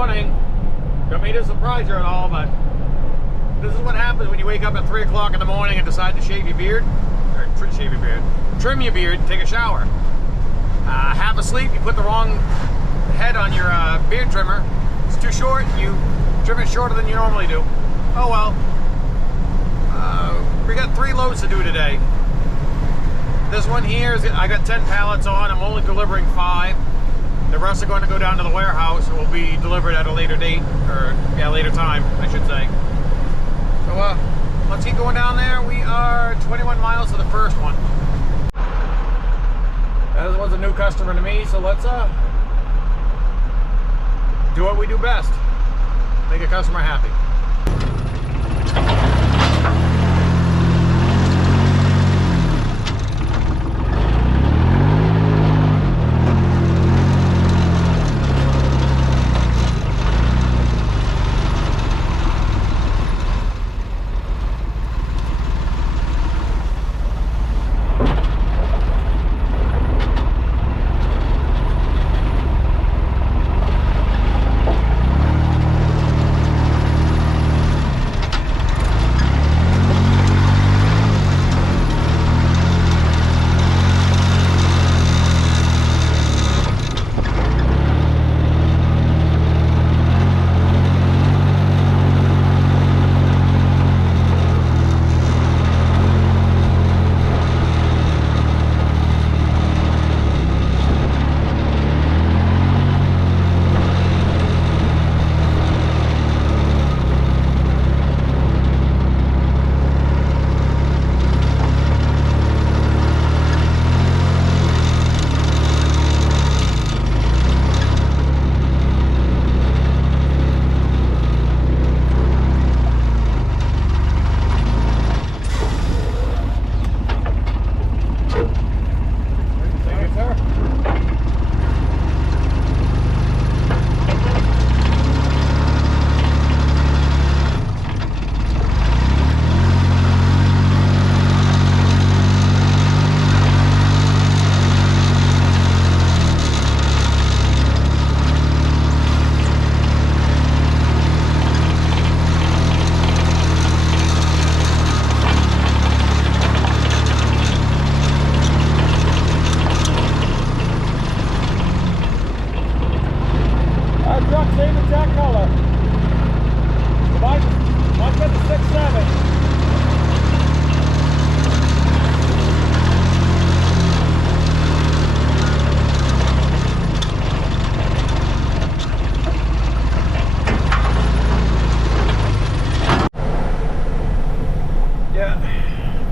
morning. Don't mean to surprise you at all, but this is what happens when you wake up at 3 o'clock in the morning and decide to shave your beard. Or shave your beard. Trim your beard, take a shower. Half asleep, you put the wrong head on your beard trimmer. It's too short, you trim it shorter than you normally do. Oh well. We got 3 loads to do today. This one here, I got 10 pallets on. I'm only delivering 5. The rest are going to go down to the warehouse and will be delivered at a later date, or yeah, later time, I should say. So let's keep going down there. We are 21 miles to the first one. That was a new customer to me, so let's do what we do best. Make a customer happy.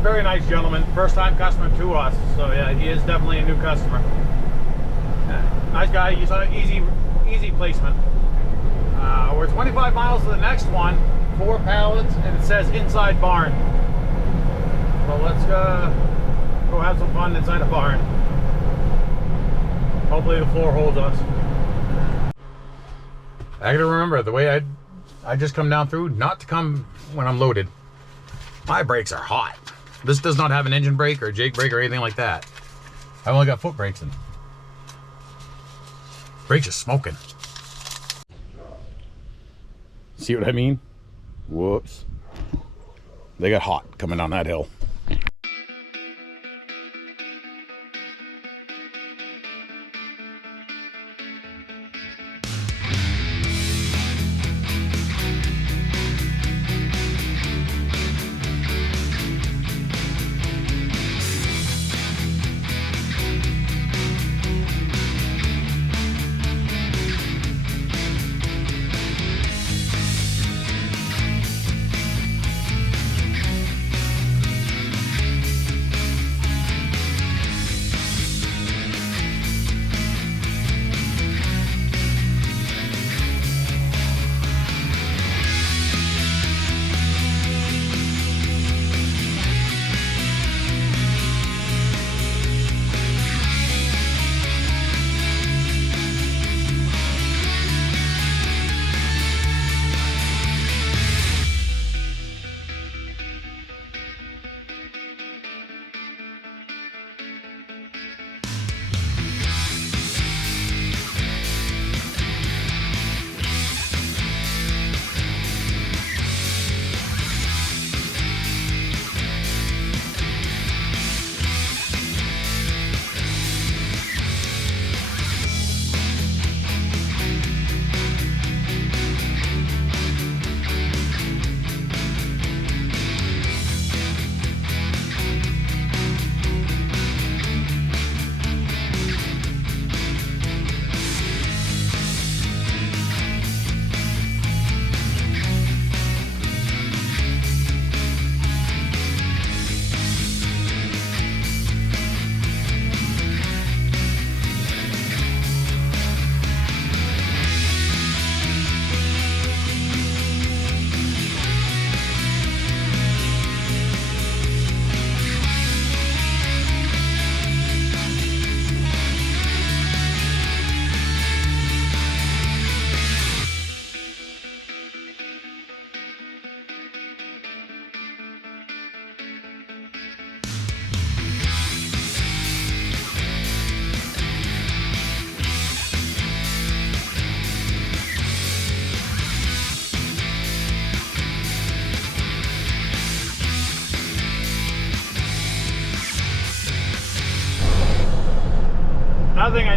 Very nice gentleman, first time customer to us, so yeah, he is definitely a new customer. Yeah, nice guy. He's on an easy placement. We're 25 miles to the next one, 4 pallets, and it says inside barn. So let's go have some fun inside a barn. Hopefully the floor holds us. I gotta remember the way I just come down through, not to come when I'm loaded. My brakes are hot. This does not have an engine brake or Jake brake or anything like that. I've only got foot brakes in. Brakes are smoking. See what I mean? Whoops. They got hot coming down that hill.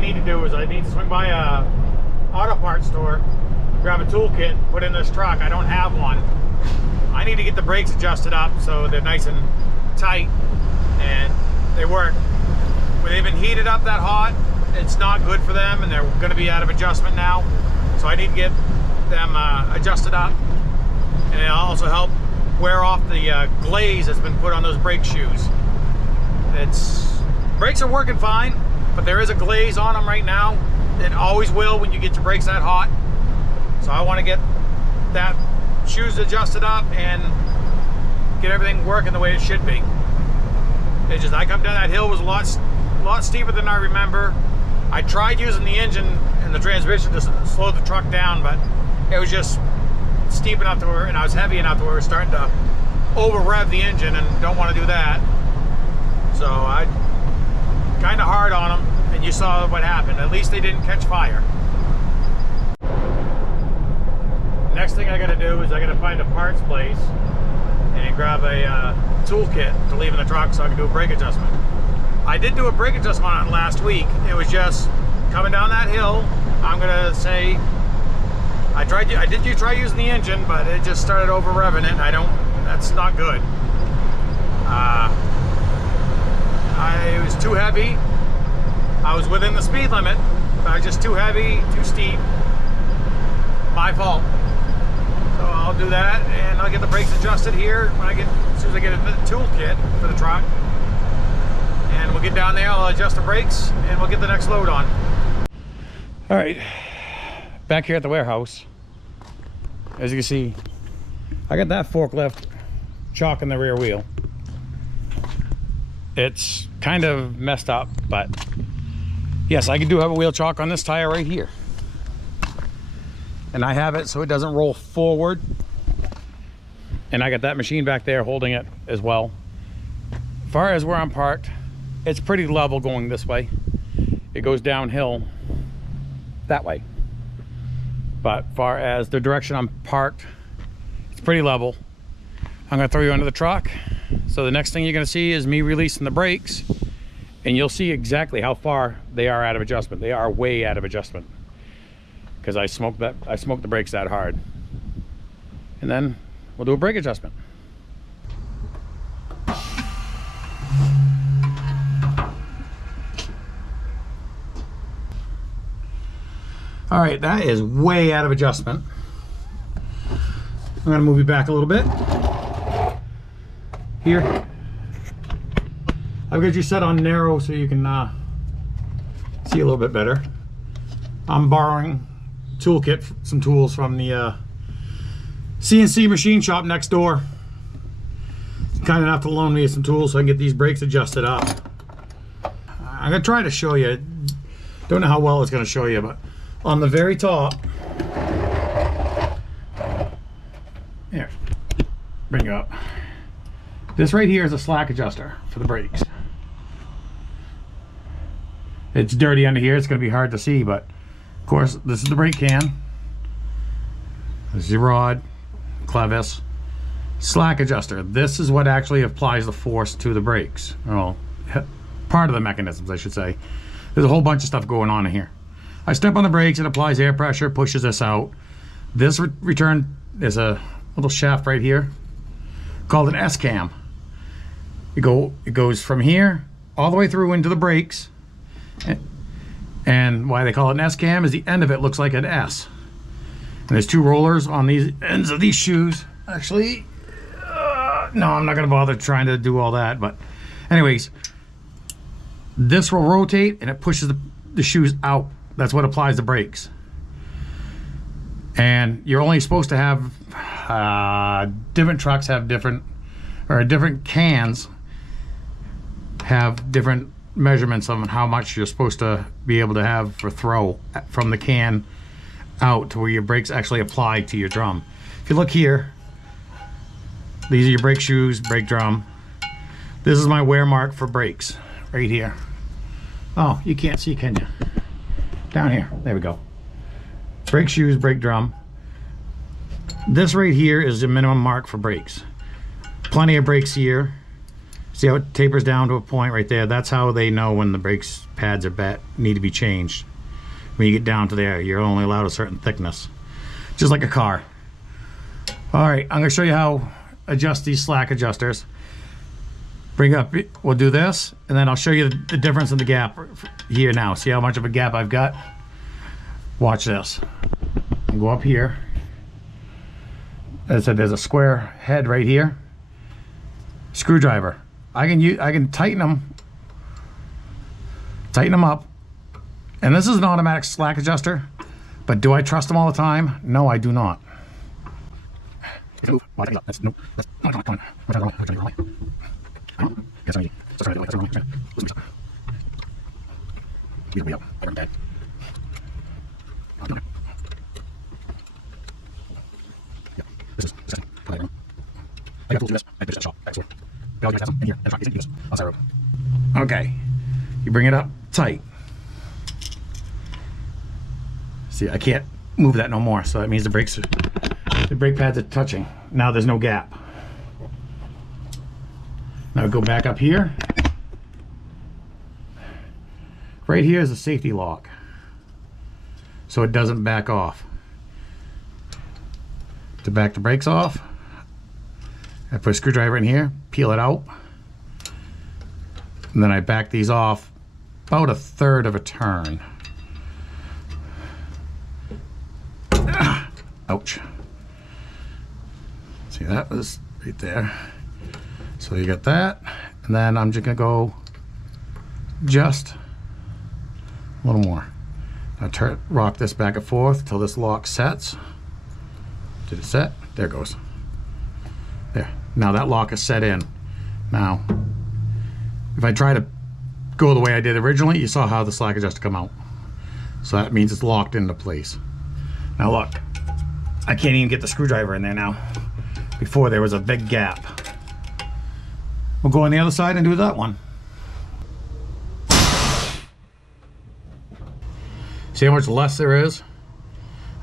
need to do is I need to swing by a auto parts store, grab a toolkit, put in this truck. I don't have one. I need to get the brakes adjusted up so they're nice and tight and they work. When they've been heated up that hot, it's not good for them, and they're going to be out of adjustment now. So I need to get them adjusted up, and it'll also help wear off the glaze that's been put on those brake shoes. Brakes are working fine, but there is a glaze on them right now. It always will when you get your brakes that hot. So I want to get that shoes adjusted up and get everything working the way it should be. It's just, I come down that hill, it was a lot steeper than I remember. I tried using the engine and the transmission to slow the truck down, but it was just steep enough to where, and I was heavy enough to where it was starting to over rev the engine, and don't want to do that. So I kind of hard on them, and you saw what happened. At least they didn't catch fire. Next thing I got to do is I got to find a parts place and grab a toolkit to leave in the truck so I can do a brake adjustment. I did do a brake adjustment on it last week. It was just coming down that hill. I'm gonna say I did try using the engine, but it just started over revving it. That's not good. It was too heavy. I was within the speed limit, but I was just too heavy, too steep. My fault. So I'll do that, and I'll get the brakes adjusted here as soon as I get a toolkit for the truck. And we'll get down there, I'll adjust the brakes, and we'll get the next load on. All right, back here at the warehouse. As you can see, I got that forklift chock in the rear wheel. It's kind of messed up, but yes, I do have a wheel chock on this tire right here. And I have it so it doesn't roll forward. And I got that machine back there holding it as well. As far as where I'm parked, it's pretty level going this way. It goes downhill that way. But far as the direction I'm parked, it's pretty level. I'm gonna throw you under the truck. So the next thing you're gonna see is me releasing the brakes, and you'll see exactly how far they are out of adjustment. They are way out of adjustment because I smoked the brakes that hard. And then we'll do a brake adjustment. All right, that is way out of adjustment. I'm gonna move you back a little bit. Here. I've got you set on narrow so you can see a little bit better. I'm borrowing toolkit, some tools from the CNC machine shop next door. Kind enough to loan me some tools so I can get these brakes adjusted up. I'm gonna try to show you. Don't know how well it's gonna show you, but on the very top, here, bring it up. This right here is a slack adjuster for the brakes. It's dirty under here, it's gonna be hard to see, but of course, this is the brake can. This is your rod, clevis, slack adjuster. This is what actually applies the force to the brakes. Well, part of the mechanisms, I should say. There's a whole bunch of stuff going on in here. I step on the brakes, it applies air pressure, pushes this out. This return is a little shaft right here called an S-cam. It goes from here all the way through into the brakes. And why they call it an S-cam is the end of it looks like an S. And there's two rollers on these ends of these shoes. Actually, no, I'm not gonna bother trying to do all that, but anyways, this will rotate and it pushes the shoes out. That's what applies the brakes. And you're only supposed to have different trucks have different cans have different measurements on how much you're supposed to be able to have for throw from the can out to where your brakes actually apply to your drum. If you look here, these are your brake shoes, brake drum. This is my wear mark for brakes right here. Oh, you can't see, can you? Down here, there we go. Brake shoes, brake drum. This right here is the minimum mark for brakes. Plenty of brakes here. See how it tapers down to a point right there? That's how they know when the brakes pads are need to be changed. When you get down to there, you're only allowed a certain thickness. Just like a car. All right, I'm gonna show you how adjust these slack adjusters. Bring up, we'll do this, and then I'll show you the difference in the gap here now. See how much of a gap I've got? Watch this. I'll go up here. As I said, there's a square head right here. Screwdriver. I can tighten them up. And this is an automatic slack adjuster, but do I trust them all the time? No, I do not. Okay, you bring it up tight. See, I can't move that no more, so that means the brake pads are touching. Now there's no gap. Now go back up here. Right here is a safety lock, so it doesn't back off. To back the brakes off, I put a screwdriver in here, peel it out, and then I back these off about 1/3 of a turn. Ouch. See, that was right there. So you got that, and then I'm just gonna go just a little more. Now rock this back and forth till this lock sets. Did it set? There it goes. There. Now that lock is set in. Now, if I try to go the way I did originally, you saw how the slack adjuster come out. So that means it's locked into place. Now look, I can't even get the screwdriver in there now. Before there was a big gap. We'll go on the other side and do that one. See how much less there is?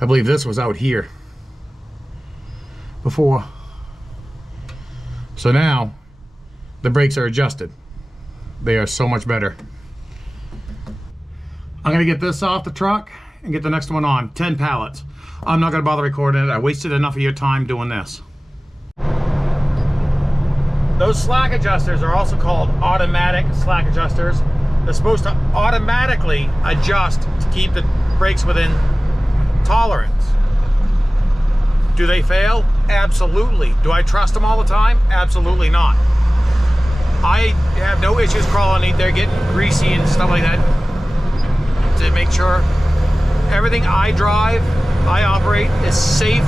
I believe this was out here before. So now the brakes are adjusted. They are so much better. I'm gonna get this off the truck and get the next one on. 10 pallets. I'm not gonna bother recording it. I wasted enough of your time doing this. Those slack adjusters are also called automatic slack adjusters. They're supposed to automatically adjust to keep the brakes within tolerance. Do they fail? Absolutely. Do I trust them all the time? Absolutely not. I have no issues crawling. They're getting greasy and stuff like that to make sure everything I drive, I operate is safe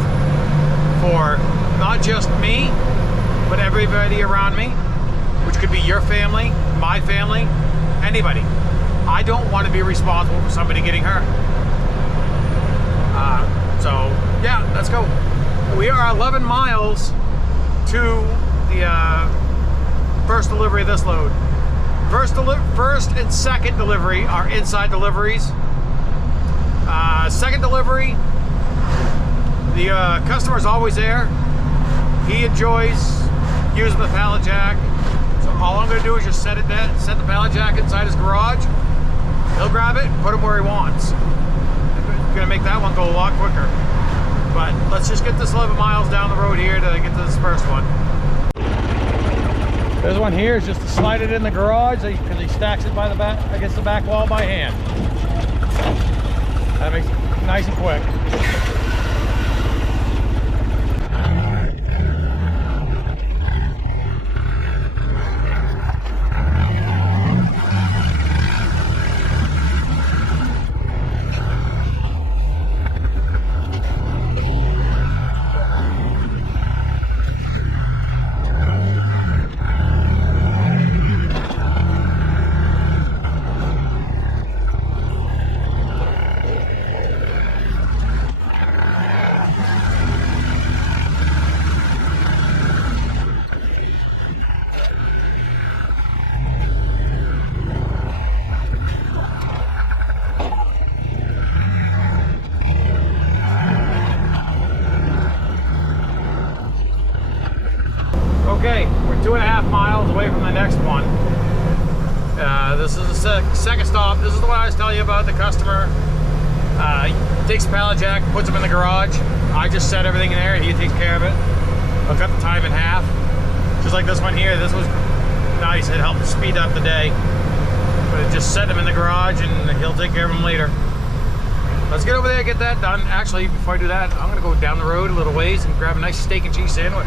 for not just me, but everybody around me, which could be your family, my family, anybody. I don't want to be responsible for somebody getting hurt. So yeah, let's go. We are 11 miles to the first delivery of this load. First and second delivery are inside deliveries. Second delivery, the customer's always there. He enjoys using the pallet jack. So all I'm gonna do is just set the pallet jack inside his garage. He'll grab it and put it where he wants. I'm gonna make that one go a lot quicker. But let's just get this 11 miles down the road here to get to this first one. This one here is just to slide it in the garage because he stacks it by the back against the back wall by hand. That makes it nice and quick. This is the second stop. This is the one I was telling you about, the customer. He takes the pallet jack, puts them in the garage. I just set everything in there, he takes care of it. I'll cut the time in half. Just like this one here, this was nice, it helped speed up the day. But it just set them in the garage and he'll take care of them later. Let's get over there and get that done. Actually, before I do that, I'm gonna go down the road a little ways and grab a nice steak and cheese sandwich.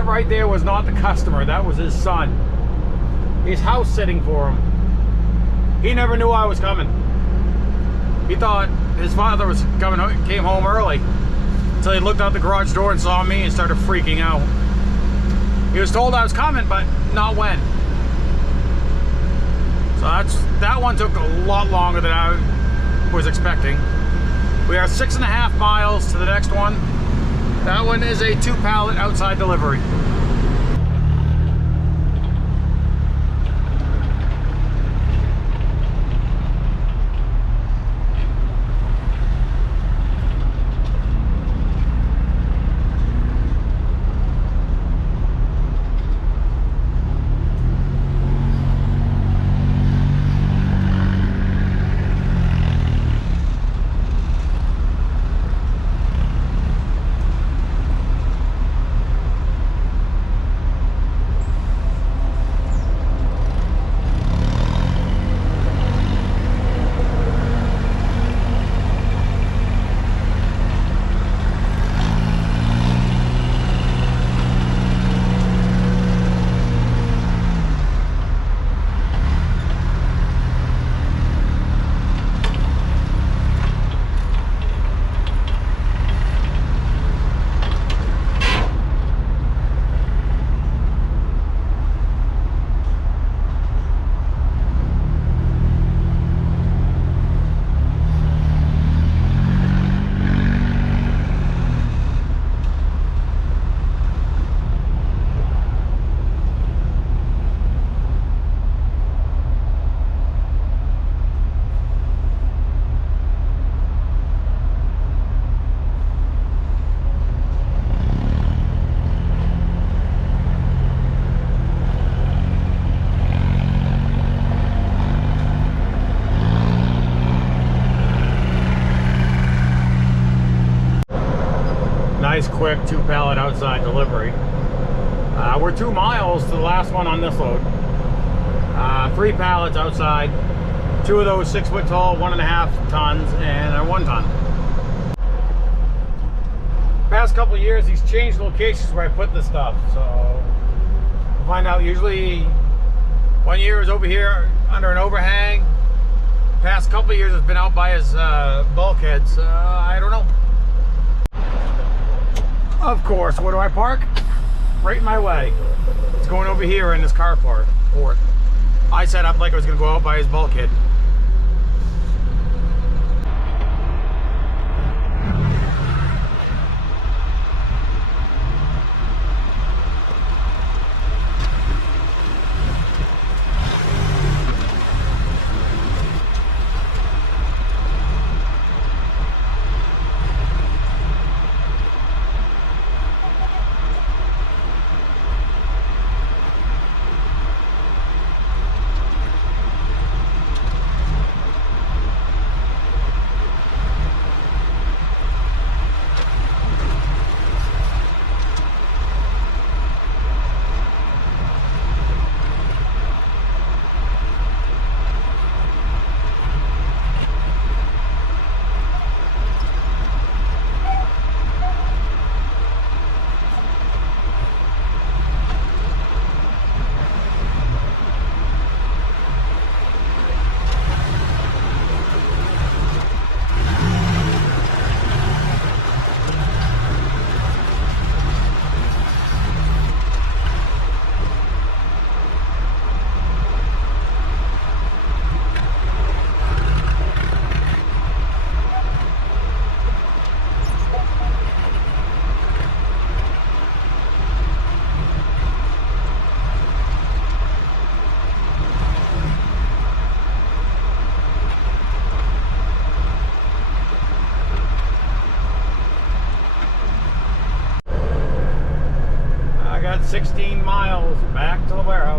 Right there was not the customer, that was his son. He's house sitting for him. He never knew I was coming. He thought his father was coming, came home early, until he looked out the garage door and saw me and started freaking out. He was told I was coming, but not when. So that one took a lot longer than I was expecting. We are 6.5 miles to the next one. That one is a 2-pallet outside delivery. Nice quick 2-pallet outside delivery. We're 2 miles to the last one on this load. 3 pallets outside, 2 of those 6 foot tall, 1.5 tons, and a 1 ton. Past couple of years, he's changed locations where I put this stuff, so we'll find out. Usually 1 year is over here under an overhang. Past couple of years it's been out by his bulkheads. I don't know. Of course, where do I park? Right in my way. It's going over here in this carport. I set up like I was going to go out by his bulkhead.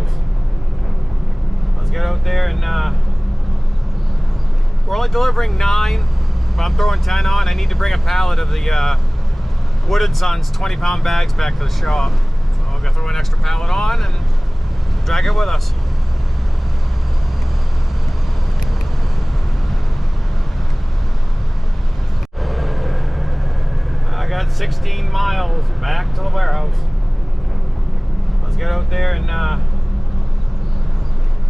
warehouse. Let's get out there and we're only delivering 9, but I'm throwing 10 on. I need to bring a pallet of the Wooded Sons 20-pound bags back to the shop. So I'm gonna throw an extra pallet on and drag it with us. I got 16 miles back to the warehouse. Let's get out there and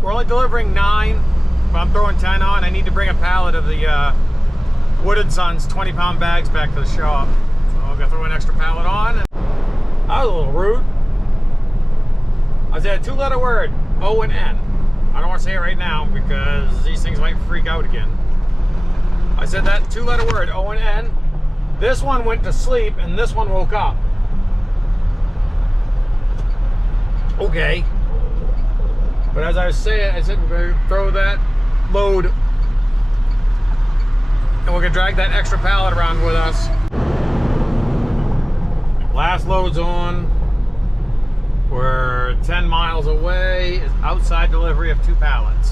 we're only delivering 9, but I'm throwing 10 on. I need to bring a pallet of the Wooded Sons 20-pound bags back to the shop. So I'm gonna throw an extra pallet on. And that was a little rude. I said a 2-letter word, O and N. I don't want to say it right now because these things might freak out again. I said that 2-letter word, O and N. This one went to sleep and this one woke up. Okay. But as I was saying, I said we're going to throw that load and we're going to drag that extra pallet around with us. Last load's on. We're 10 miles away. It's outside delivery of 2 pallets.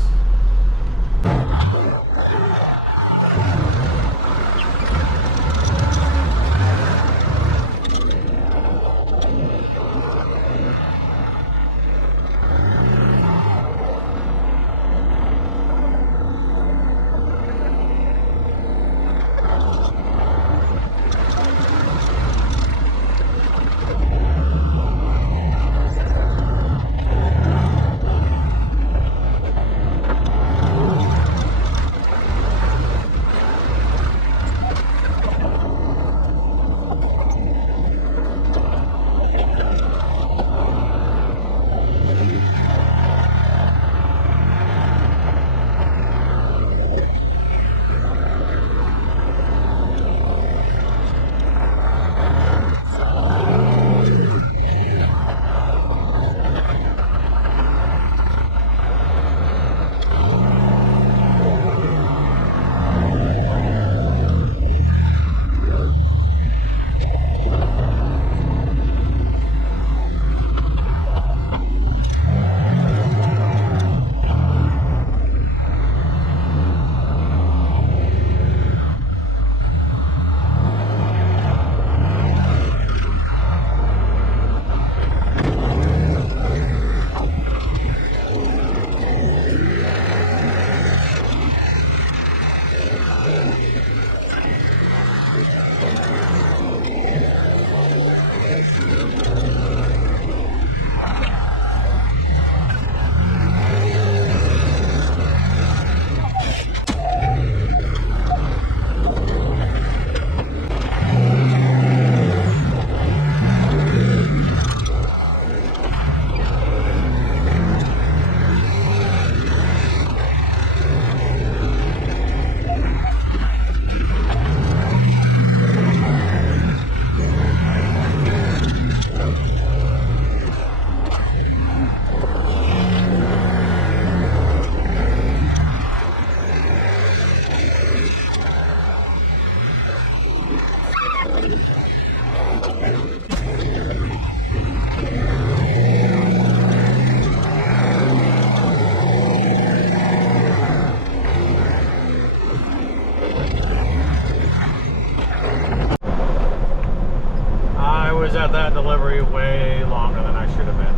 was at that delivery way longer than I should have been.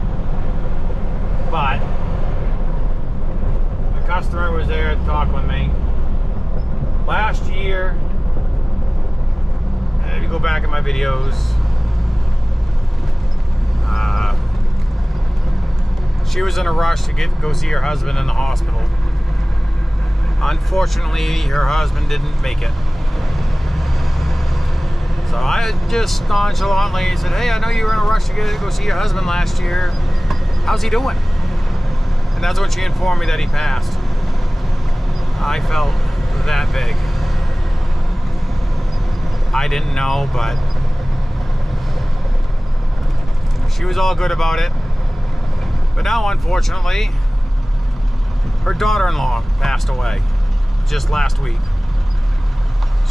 But the customer was there to talk with me. Last year, and if you go back in my videos, she was in a rush to go see her husband in the hospital. Unfortunately, her husband didn't make it. So I just nonchalantly said, hey, I know you were in a rush to go see your husband last year. How's he doing? And that's when she informed me that he passed. I felt that big. I didn't know, but she was all good about it. But now, unfortunately, her daughter-in-law passed away just last week.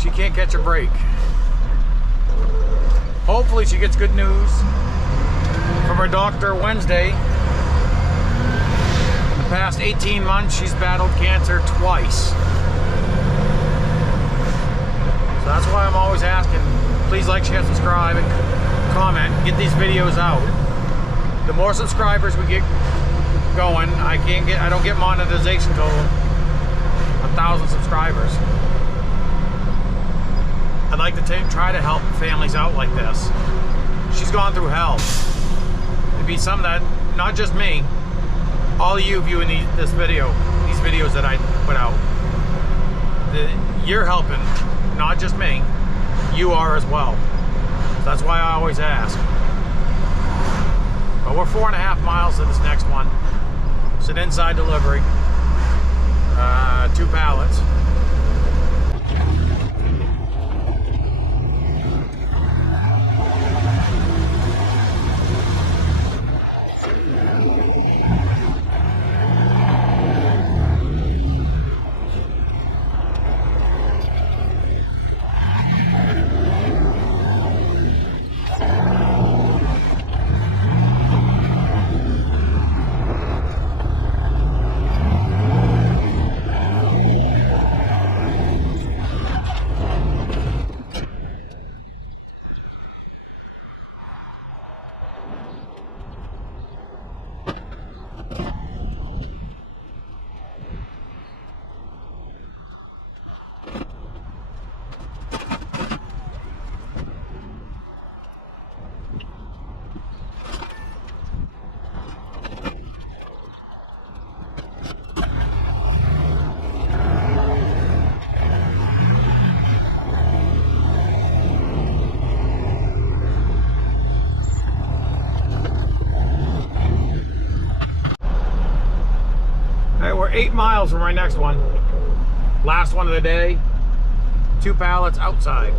She can't catch a break. Hopefully she gets good news from her doctor Wednesday past 18 months, she's battled cancer twice. So that's why I'm always asking, please like, share, subscribe, and comment. Get these videos out. The more subscribers we get going, I don't get monetization till 1,000 subscribers. I'd like to try to help families out like this. She's gone through hell. It'd be something that, not just me, all of you viewing these videos that I put out, you're helping, not just me, you are as well. So that's why I always ask. But we're 4.5 miles to this next one. It's an inside delivery, 2 pallets. We're 8 miles from my next one. Last one of the day. 2 pallets outside.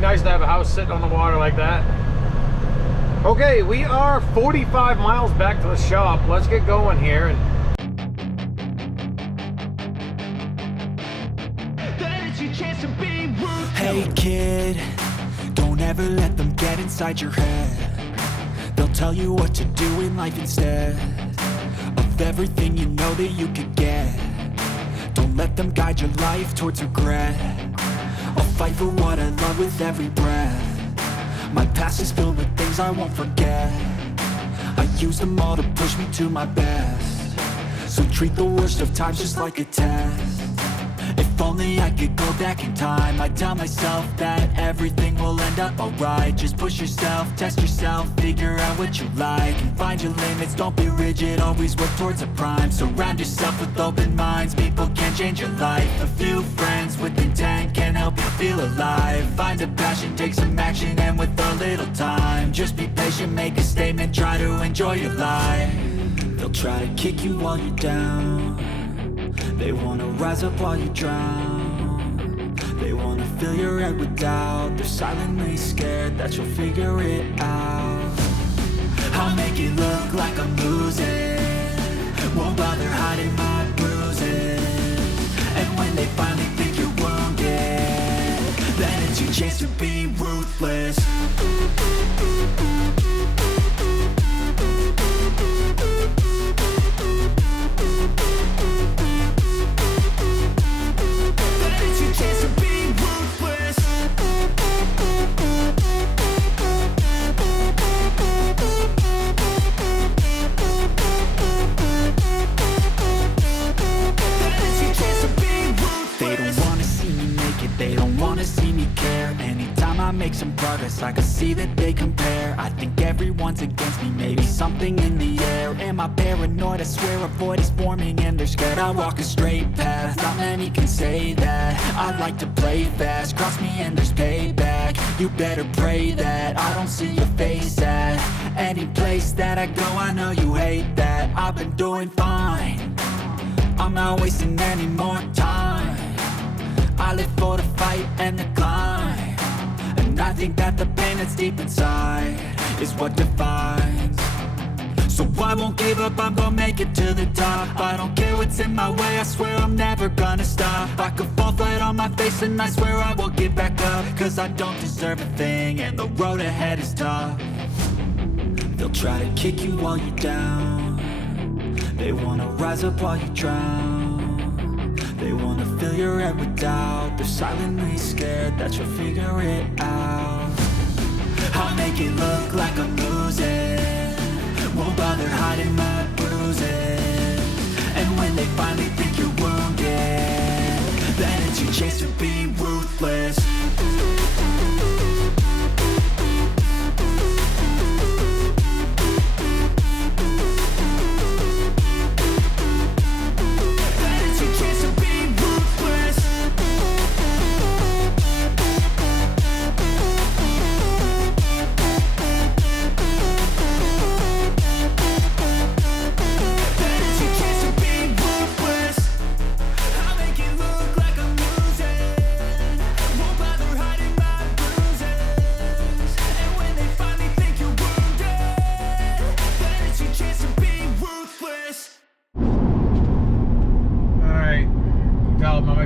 Nice to have a house sitting on the water like that. Okay, we are 45 miles back to the shop. Let's get going here. Hey kid, don't ever let them get inside your head. They'll tell you what to do in life instead of everything you know that you could get. Don't let them guide your life towards regret. I'll fight for what I love with every breath. My past is filled with things I won't forget. I use them all to push me to my best. So treat the worst of times just like a test. If only I could go back in time, I'd tell myself that everything will end up alright. Just push yourself, test yourself, figure out what you like, and find your limits, don't be rigid, always work towards a prime. Surround yourself with open minds, people can change your life. A few friends with intent can help you feel alive. Find a passion, take some action, and with a little time, just be patient, make a statement, try to enjoy your life. They'll try to kick you while you're down. They wanna rise up while you drown. They wanna fill your head with doubt. They're silently scared that you'll figure it out. I'll make it look like I'm losing, won't bother hiding my bruises. And when they finally think you're wounded, then it's your chance to be ruthless. some progress, I can see that they compare. I think everyone's against me, maybe something in the air. Am I paranoid? I swear a void is forming and they're scared. I walk a straight path, not many can say that. I like to play fast, cross me and there's payback. You better pray that I don't see your face at any place that I go. I know you hate that. I've been doing fine, I'm not wasting any more time. I live for the fight and the climb, and I think that the pain that's deep inside is what defines. So I won't give up, I'm gonna make it to the top. I don't care what's in my way, I swear I'm never gonna stop. I could fall flat on my face and I swear I will get back up, cause I don't deserve a thing and the road ahead is tough. They'll try to kick you while you're down, they wanna rise up while you drown. They wanna fill your head with doubt, they're silently scared that you'll figure it out. I'll make it look like I'm losing, won't bother hiding my bruises. And when they finally think you're wounded, then it's your chance to be ruthless.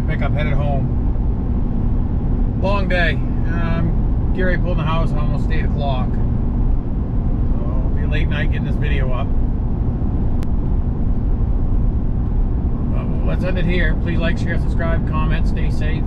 Pickup headed home. Long day. Get ready to pull in the house at almost 8 o'clock. So it'll be a late night getting this video up. Let's end it here. Please like, share, subscribe, comment, stay safe.